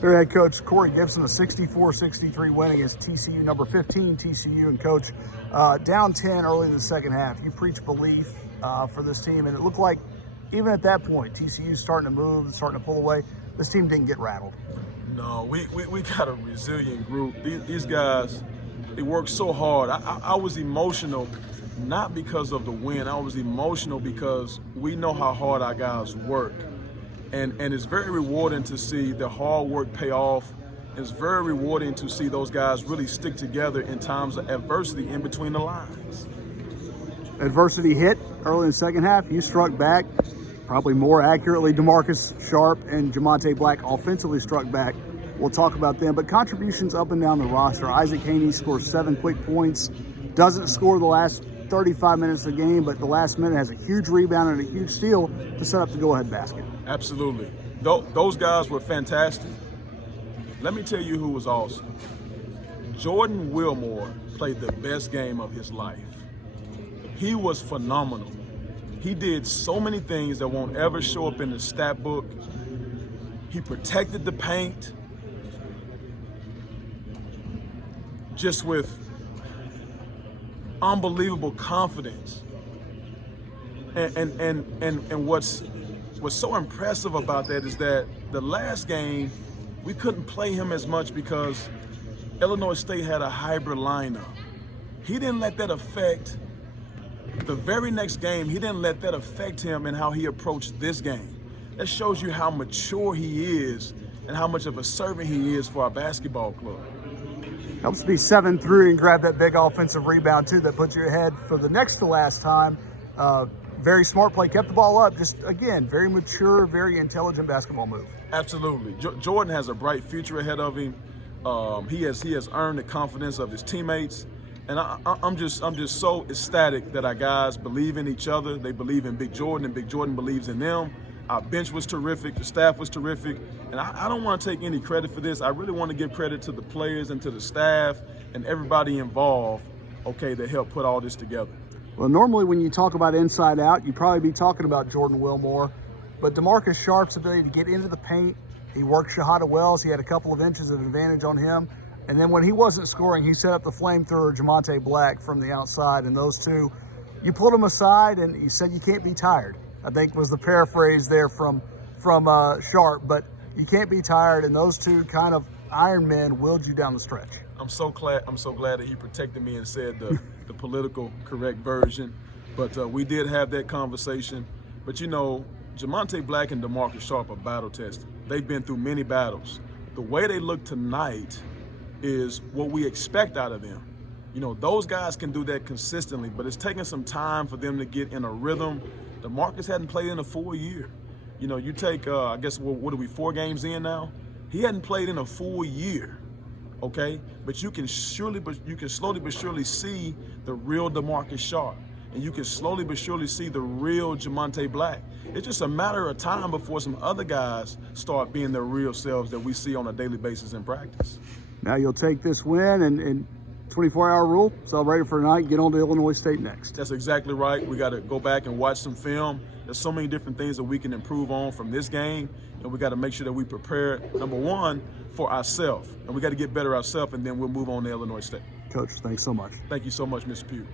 Their head coach, Corey Gipson, a 64-63 win against TCU, number 15 TCU. And coach, down 10 early in the second half. You preach belief for this team, and it looked like even at that point, TCU's starting to move, starting to pull away. This team didn't get rattled. No, we got a resilient group. These guys, they work so hard. I was emotional, not because of the win. I was emotional because we know how hard our guys work. And it's very rewarding to see the hard work pay off. It's very rewarding to see those guys really stick together in times of adversity in between the lines. Adversity hit early in the second half. You struck back, probably more accurately. DeMarcus Sharp and Jamonte Black offensively struck back. We'll talk about them. But contributions up and down the roster. Isaac Haney scores 7 quick points. Doesn't score the last 35 minutes of the game, but the last minute has a huge rebound and a huge steal to set up the go-ahead basket. Absolutely. Those guys were fantastic. Let me tell you who was awesome. Jordan Wilmore played the best game of his life. He was phenomenal. He did so many things that won't ever show up in the stat book. He protected the paint just with unbelievable confidence. And what's so impressive about that is that the last game, we couldn't play him as much because Illinois State had a hybrid lineup. He didn't let that affect the very next game. He didn't let that affect him and how he approached this game. That shows you how mature he is and how much of a servant he is for our basketball club. Helps to be 7-3 and grab that big offensive rebound too that puts you ahead for the next to last time. Very smart play, kept the ball up. Just, again, very mature, very intelligent basketball move. Absolutely. Jordan has a bright future ahead of him. He has earned the confidence of his teammates. And I'm just so ecstatic that our guys believe in each other. They believe in Big Jordan, and Big Jordan believes in them. Our bench was terrific. The staff was terrific. And I don't want to take any credit for this. I really want to give credit to the players and to the staff and everybody involved, okay, that helped put all this together. Well, normally when you talk about inside out, you'd probably be talking about Jordan Wilmore. But DeMarcus Sharp's ability to get into the paint, he worked Shahada Wells. He had a couple of inches of advantage on him. And then when he wasn't scoring, he set up the flamethrower Jamonte Black from the outside. And those two, you pulled them aside and you said you can't be tired, I think was the paraphrase there from Sharp. But you can't be tired, and those two kind of Iron Men willed you down the stretch. I'm so glad that he protected me and said the political correct version. But we did have that conversation. But you know, Jamonte Black and DeMarcus Sharp are battle tested. They've been through many battles. The way they look tonight is what we expect out of them. You know, those guys can do that consistently, but it's taking some time for them to get in a rhythm. DeMarcus hadn't played in a full year. You know, you take, I guess, what are we, 4 games in now? He hadn't played in a full year, okay? But you can slowly but surely see the real DeMarcus Sharp, and you can slowly but surely see the real Jamonte Black. It's just a matter of time before some other guys start being their real selves that we see on a daily basis in practice. Now you'll take this win and 24-hour rule, celebrate it for tonight, get on to Illinois State next. That's exactly right. We got to go back and watch some film. There's so many different things that we can improve on from this game, and we got to make sure that we prepare, number one, for ourselves. And we got to get better ourselves, and then we'll move on to Illinois State. Coach, thanks so much. Thank you so much, Mr. Pugh.